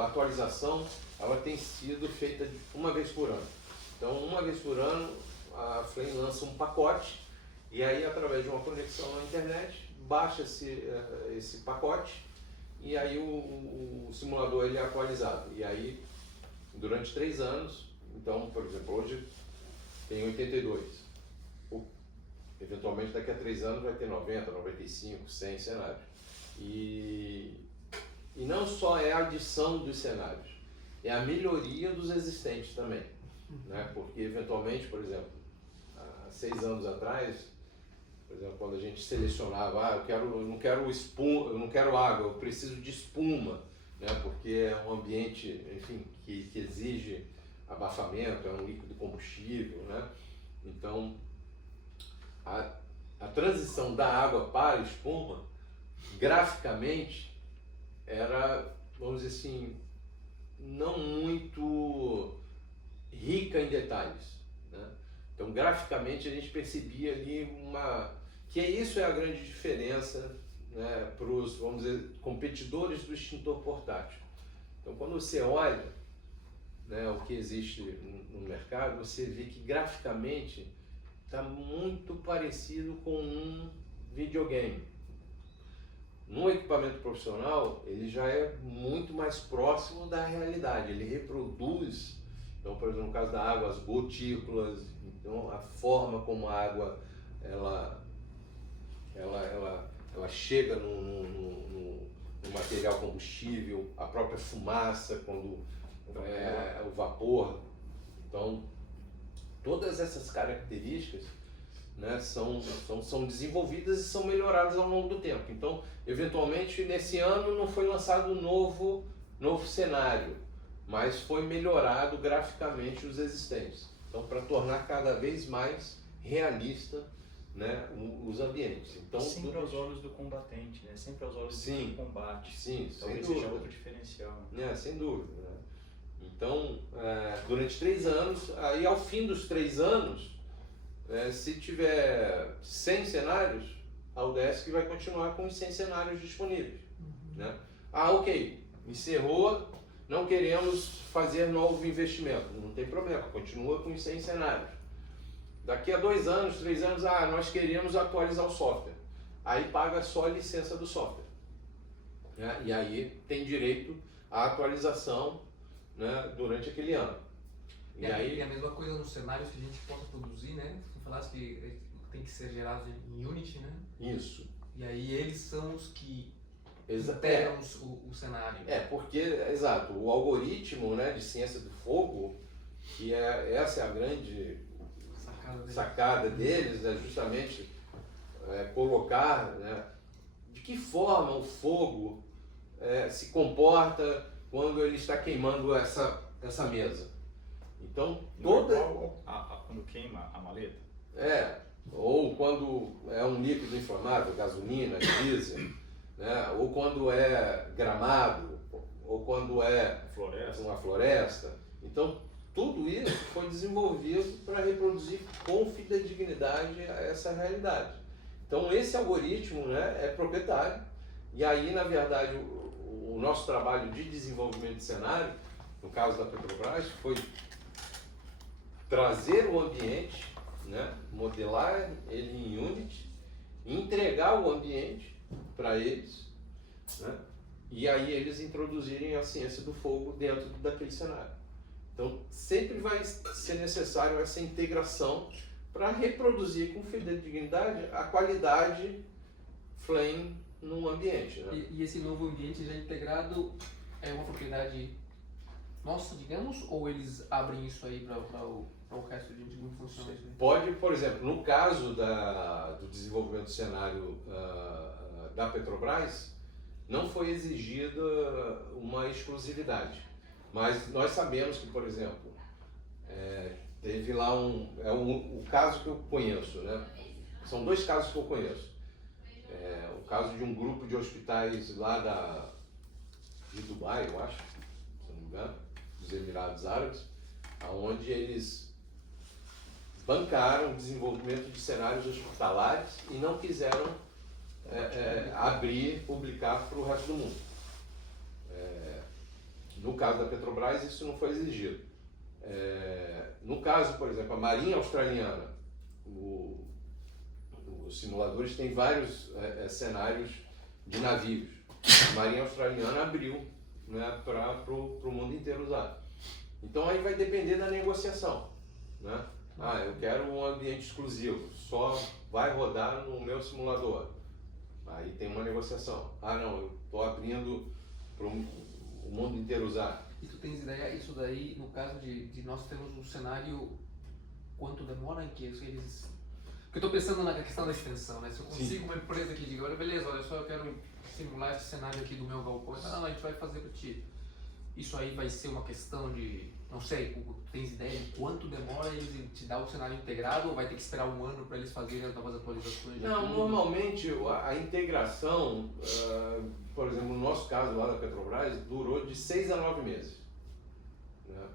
a atualização ela tem sido feita uma vez por ano. Então, uma vez por ano, a Flame lança um pacote e aí, através de uma conexão na internet, baixa esse pacote e aí o simulador ele é atualizado. E aí, durante 3 anos, então, por exemplo, hoje tem 82. Eventualmente, daqui a 3 anos vai ter 90, 95, 100 cenários. E não só é a adição dos cenários, é a melhoria dos existentes também, né? Porque eventualmente, por exemplo, há 6 anos atrás, por exemplo, quando a gente selecionava, eu não quero água, eu preciso de espuma, né? Porque é um ambiente, enfim, que exige abafamento, é um líquido combustível, né? Então, a transição da água para a espuma, graficamente, era, vamos dizer assim, não muito rica em detalhes, né? Então, graficamente, a gente percebia ali que isso é a grande diferença, né, para os, vamos dizer, competidores do extintor portátil. Então, quando você olha, né, o que existe no mercado, você vê que graficamente está muito parecido com um videogame. Num equipamento profissional, ele já é muito mais próximo da realidade, ele reproduz, então, por exemplo, no caso da água, as gotículas, então a forma como a água ela chega no material combustível, a própria fumaça, quando o vapor. Então, todas essas características, né, são desenvolvidas e são melhoradas ao longo do tempo. Então, eventualmente, nesse ano não foi lançado um novo cenário, mas foi melhorado graficamente os existentes. Então, para tornar cada vez mais realista, né, os ambientes. Então, sempre aos olhos do combatente, né? Sempre aos olhos do combate. Sim, talvez seja outro diferencial. Sem dúvida. Né? Então, durante 3 anos, aí ao fim dos 3 anos, se tiver 100 cenários, a UDESC vai continuar com os 100 cenários disponíveis. Né? Ok, encerrou, não queremos fazer novo investimento, não tem problema, continua com os 100 cenários. Daqui a 2 anos, 3 anos, nós queremos atualizar o software. Aí paga só a licença do software. Né? E aí tem direito à atualização, né, durante aquele ano. E aí a mesma coisa nos cenários que a gente possa produzir, né? Tu falaste que tem que ser gerado em Unity, né? Isso. E aí eles são os que integram o cenário. Porque, exato, o algoritmo, né, de ciência do fogo, que essa é a grande sacada deles, é justamente colocar, né, de que forma o fogo se comporta quando ele está queimando essa mesa. Então, quando queima a maleta? Ou quando é um líquido inflamável, gasolina, diesel, né, ou quando é gramado, ou quando é uma floresta. Então, tudo isso foi desenvolvido para reproduzir com fidedignidade essa realidade. Então, esse algoritmo, né, é proprietário, e aí, na verdade, o nosso trabalho de desenvolvimento de cenário, no caso da Petrobras, foi trazer o ambiente, né, modelar ele em Unity, entregar o ambiente para eles, né, e aí eles introduzirem a ciência do fogo dentro daquele cenário. Então, sempre vai ser necessário essa integração para reproduzir com fidedignidade a qualidade flame no ambiente. Né? E esse novo ambiente já integrado é uma propriedade nossa, digamos, ou eles abrem isso aí para o resto de gente? Como funciona isso aí? Pode, por exemplo, no caso do desenvolvimento do cenário da Petrobras, não foi exigida uma exclusividade. Mas nós sabemos que, por exemplo, teve lá o caso que eu conheço, né? São 2 casos que eu conheço. O caso de um grupo de hospitais lá de Dubai, eu acho, se não me engano, dos Emirados Árabes, onde eles bancaram o desenvolvimento de cenários hospitalares e não quiseram publicar para o resto do mundo. No caso da Petrobras, isso não foi exigido. No caso, por exemplo, a Marinha Australiana, os simuladores têm vários cenários de navios. A Marinha Australiana abriu, né, para o mundo inteiro usar. Então aí vai depender da negociação. Né? Eu quero um ambiente exclusivo, só vai rodar no meu simulador. Aí tem uma negociação. Não, eu estou abrindo para o mundo inteiro usar. E tu tens ideia, isso daí, no caso de nós termos um cenário, quanto demora em que eles... Porque eu estou pensando na questão da extensão, né? Se eu consigo uma empresa que diga, olha, beleza, olha só, eu quero simular esse cenário aqui do meu galpão, a gente vai fazer para ti. Isso aí vai ser uma questão de não sei, tens ideia de quanto demora eles te dar o cenário integrado ou vai ter que esperar um ano para eles fazerem as novas atualizações? Não, normalmente a integração, por exemplo, no nosso caso lá da Petrobras, durou de 6 a 9 meses. Né?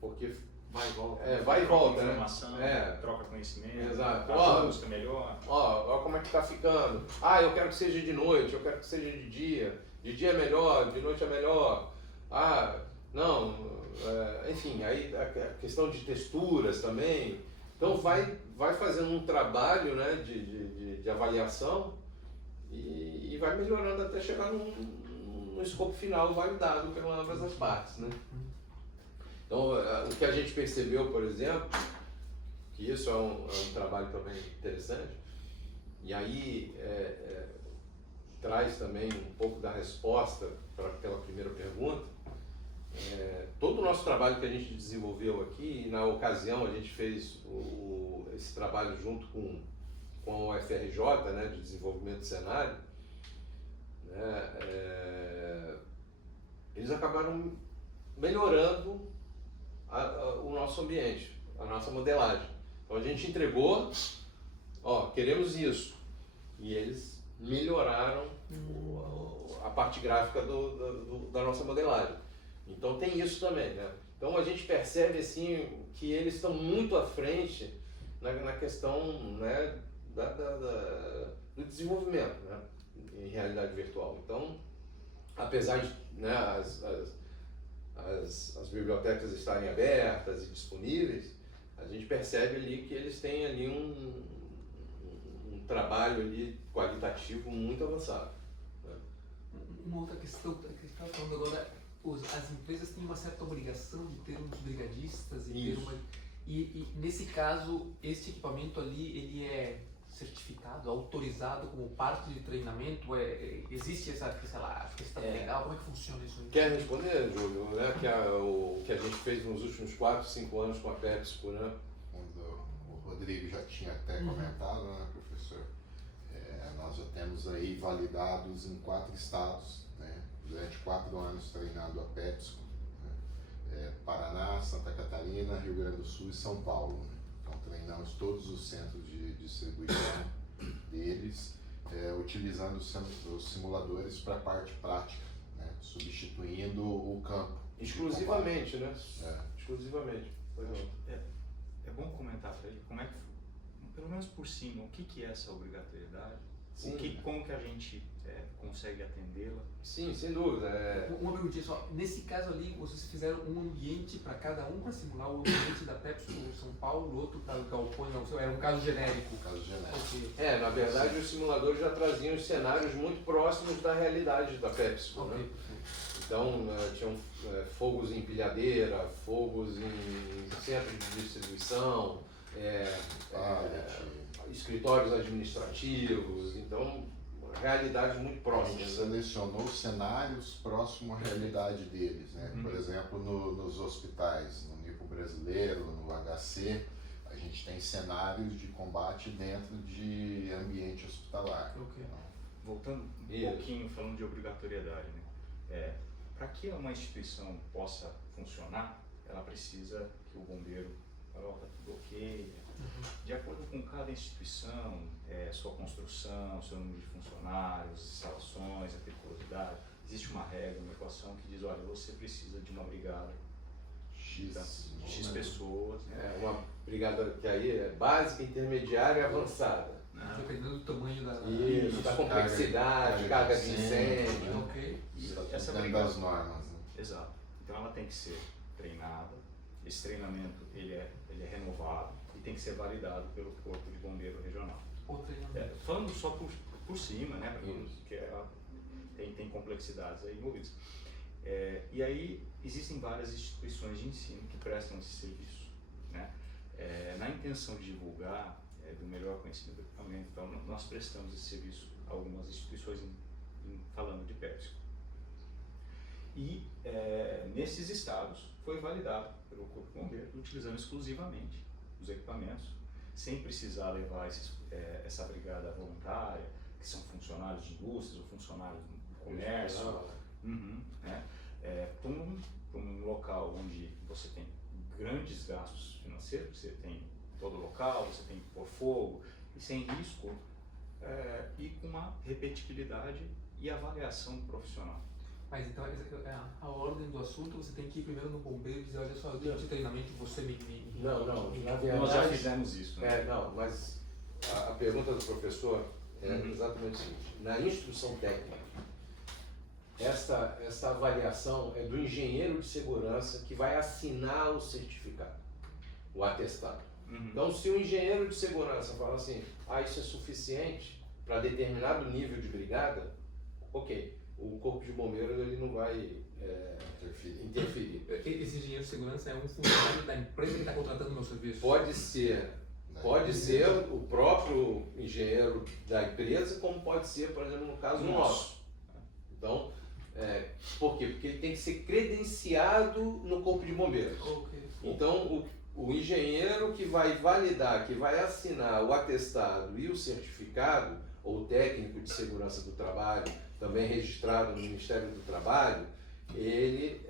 Porque vai e volta. Vai e volta, né? Informação, troca conhecimento. Exato. A busca melhor. Ó, como é que tá ficando. Eu quero que seja de noite, eu quero que seja de dia. De dia é melhor, de noite é melhor. Enfim, aí a questão de texturas também. Então vai fazendo um trabalho, né, de avaliação e vai melhorando até chegar no escopo final validado pelas ambas as partes, né? Então, o que a gente percebeu, por exemplo, que isso é um trabalho também interessante, e aí traz também um pouco da resposta para aquela primeira pergunta. Todo o nosso trabalho que a gente desenvolveu aqui, e na ocasião a gente fez esse trabalho junto com a UFRJ, né, de desenvolvimento de cenário, né, eles acabaram melhorando o nosso ambiente, a nossa modelagem. Então a gente entregou, queremos isso, e eles melhoraram a parte gráfica da nossa modelagem. Então tem isso também, né? Então a gente percebe assim que eles estão muito à frente na questão, né, do desenvolvimento, né, em realidade virtual. Então, apesar de, né, as bibliotecas estarem abertas e disponíveis, a gente percebe ali que eles têm ali um trabalho ali qualitativo muito avançado. Né? Uma outra questão que a gente estava falando agora, as empresas têm uma certa obrigação de ter uns brigadistas e nesse caso, este equipamento ali, ele é certificado, autorizado como parte de treinamento? Existe essa questão legal? Como é que funciona isso? Quer responder, Júlio? Né? O que a gente fez nos últimos 4, 5 anos com a PepsiCo, né? O Rodrigo já tinha até comentado, né, professor? Nós já temos aí validados em 4 estados, né? Durante 4 anos treinando a PepsiCo, né? Paraná, Santa Catarina, Rio Grande do Sul e São Paulo. Né? Então treinamos todos os centros de distribuição deles, utilizando os simuladores para a parte prática, né? Substituindo o campo. Exclusivamente, né? Exclusivamente. É bom comentar para ele como é que, pelo menos por cima, o que é essa obrigatoriedade? Como que a gente consegue atendê-la? Sim, sem dúvida. Uma perguntinha só, nesse caso ali, vocês fizeram um ambiente para cada um para simular o ambiente da Pepsi no São Paulo, o outro para o Galpão, era um caso genérico? Na verdade, os simuladores já traziam os cenários muito próximos da realidade da Pepsi. Né? Então, tinham fogos em empilhadeira, fogos em centro de distribuição, escritórios administrativos, então realidades muito próximas. A gente selecionou cenários próximos à realidade deles, né? Por exemplo, nos hospitais, no NIPO brasileiro, no HC, a gente tem cenários de combate dentro de ambiente hospitalar. Voltando um pouquinho, falando de obrigatoriedade, né? Para que uma instituição possa funcionar, ela precisa que o bombeiro tá tudo ok. De acordo com cada instituição, sua construção, seu número de funcionários, instalações, a periculosidade, existe uma regra, uma equação que diz, olha, você precisa de uma brigada X pessoas. Né? Uma brigada que aí é básica, intermediária e avançada. Dependendo do tamanho da complexidade, carga de incêndio. Essa brigada das normas. Né? Exato. Então ela tem que ser treinada, esse treinamento ele é renovado e tem que ser validado pelo Corpo de Bombeiro Regional. Falando só por cima, né, porque tem complexidades aí envolvidas. E aí existem várias instituições de ensino que prestam esse serviço. Né? Na intenção de divulgar do melhor conhecimento do equipamento, então nós prestamos esse serviço a algumas instituições falando de PepsiCo. E nesses estados foi validado pelo Corpo de Bombeiro utilizando exclusivamente os equipamentos, sem precisar levar essa brigada voluntária, que são funcionários de indústrias ou funcionários do comércio. Né? Para um local onde você tem grandes gastos financeiros, você tem todo o local, você tem que pôr fogo, e sem risco, e com uma repetibilidade e avaliação profissional. Mas então, a ordem do assunto, você tem que ir primeiro no bombeiro e dizer, olha só, eu tenho de treinamento, você me... Não, na verdade... Nós já fizemos isso, né? Não, mas a pergunta do professor é exatamente o seguinte. Na instrução técnica, essa avaliação é do engenheiro de segurança que vai assinar o certificado, o atestado. Então, se o engenheiro de segurança fala assim, isso é suficiente para determinado nível de brigada, ok, o corpo de bombeiros ele não vai interferir. Esse engenheiro de segurança é um funcionário da empresa que está contratando o meu serviço? Pode ser o próprio engenheiro da empresa, como pode ser, por exemplo, no caso nosso. Então, por quê? Porque ele tem que ser credenciado no corpo de bombeiros. Okay. Então, o engenheiro que vai validar, que vai assinar o atestado e o certificado, ou o técnico de segurança do trabalho, também registrado no Ministério do Trabalho, ele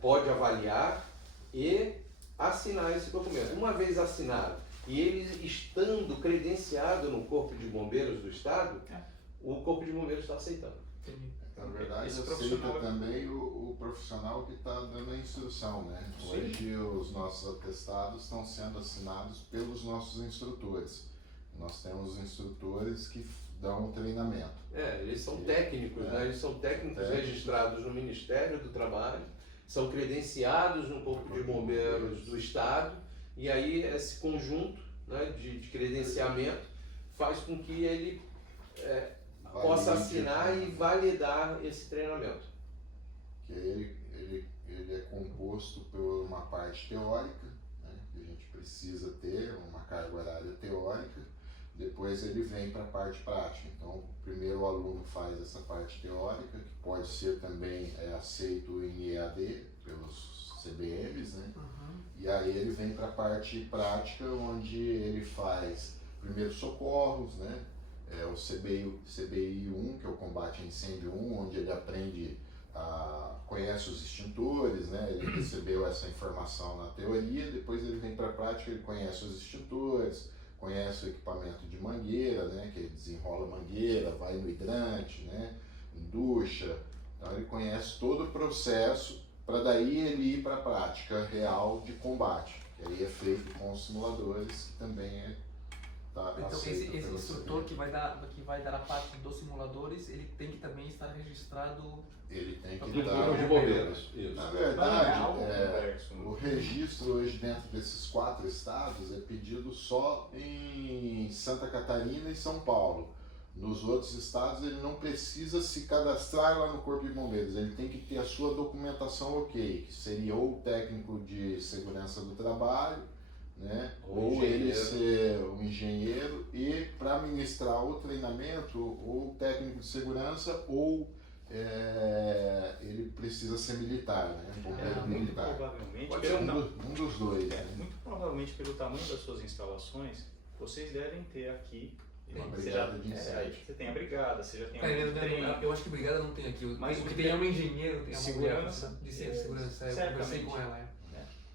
pode avaliar e assinar esse documento. Uma vez assinado e ele estando credenciado no Corpo de Bombeiros do Estado, o Corpo de Bombeiros está aceitando. Na verdade, Esse aceita profissional também o profissional que está dando a instrução, né? Hoje os nossos atestados estão sendo assinados pelos nossos instrutores. Nós temos instrutores que dão o treinamento. Eles são técnicos, né? Eles são técnicos registrados no Ministério do Trabalho, são credenciados no Corpo de Bombeiros do Estado, e aí esse conjunto, né, de credenciamento faz com que ele possa assinar e validar esse treinamento. Que ele é composto por uma parte teórica, né, que a gente precisa ter, uma carga horária teórica, depois ele vem para a parte prática. Então, primeiro o aluno faz essa parte teórica, que pode ser também aceito em EAD pelos CBMs, né? E aí ele vem para a parte prática, onde ele faz primeiros socorros, né? O CBI 1, que é o combate a incêndio 1, onde ele aprende, conhece os extintores, né? Ele recebeu essa informação na teoria, depois ele vem para a prática, ele conhece os extintores, conhece o equipamento de mangueira, né? Que ele desenrola a mangueira, vai no hidrante, né? Ducha. Então ele conhece todo o processo para daí ele ir para a prática real de combate, que aí é feito com os simuladores, que também então esse instrutor que vai dar a parte dos simuladores, ele tem que também estar registrado. Ele tem que No dar Corpo de Bombeiros. Na verdade, o registro hoje dentro desses 4 estados é pedido só em Santa Catarina e São Paulo. Nos outros estados ele não precisa se cadastrar lá no Corpo de Bombeiros, ele tem que ter a sua documentação ok, que seria ou técnico de segurança do trabalho, né? Ou ele ser um engenheiro, e para ministrar o treinamento, ou técnico de segurança, ou ele precisa ser militar, né? Militar. Provavelmente, pode ser um dos dois. Né? Muito provavelmente pelo tamanho das suas instalações, vocês devem ter aqui uma brigada de incêndio. Você tem a brigada, você já tem a treino. Eu acho que brigada não tem aqui. Mas o que tem é um engenheiro, tem segurança, de segurança. Eu conversei com ela.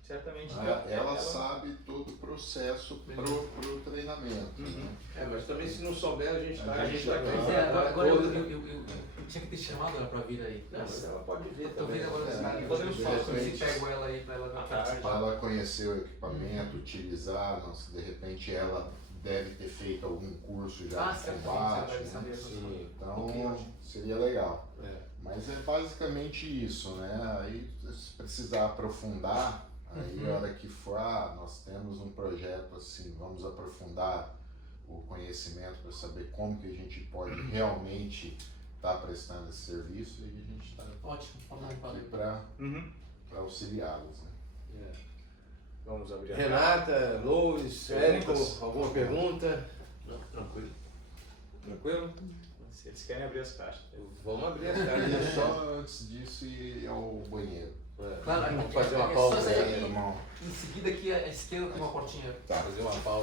Certamente. Ela sabe todo o processo pro treinamento. Né? Mas também se não souber, a gente está aqui. Agora eu tinha que ter chamado ela para vir aí. Não, mas ela pode vir Tô também. vendo agora, podemos falar sobre se pego ela aí para ela participar. Para ela conhecer o equipamento, utilizar, de repente ela deve ter feito algum curso já de combate, né? Sim. Então seria legal. Mas é basicamente isso, né? Aí se precisar aprofundar, aí a hora que for, nós temos um projeto assim, vamos aprofundar o conhecimento para saber como que a gente pode realmente estar prestando esse serviço, e a gente está aqui para auxiliá-los. Né? Vamos abrir a Renata, Lois, Érico, alguma pergunta? Não, tranquilo. Tranquilo? Se eles querem abrir as caixas. Vamos abrir as caixas. Só antes disso ir ao banheiro. Claro, Vamos fazer uma pausa aí. Em seguida aqui à esquerda tem uma portinha. Fazer uma pausa.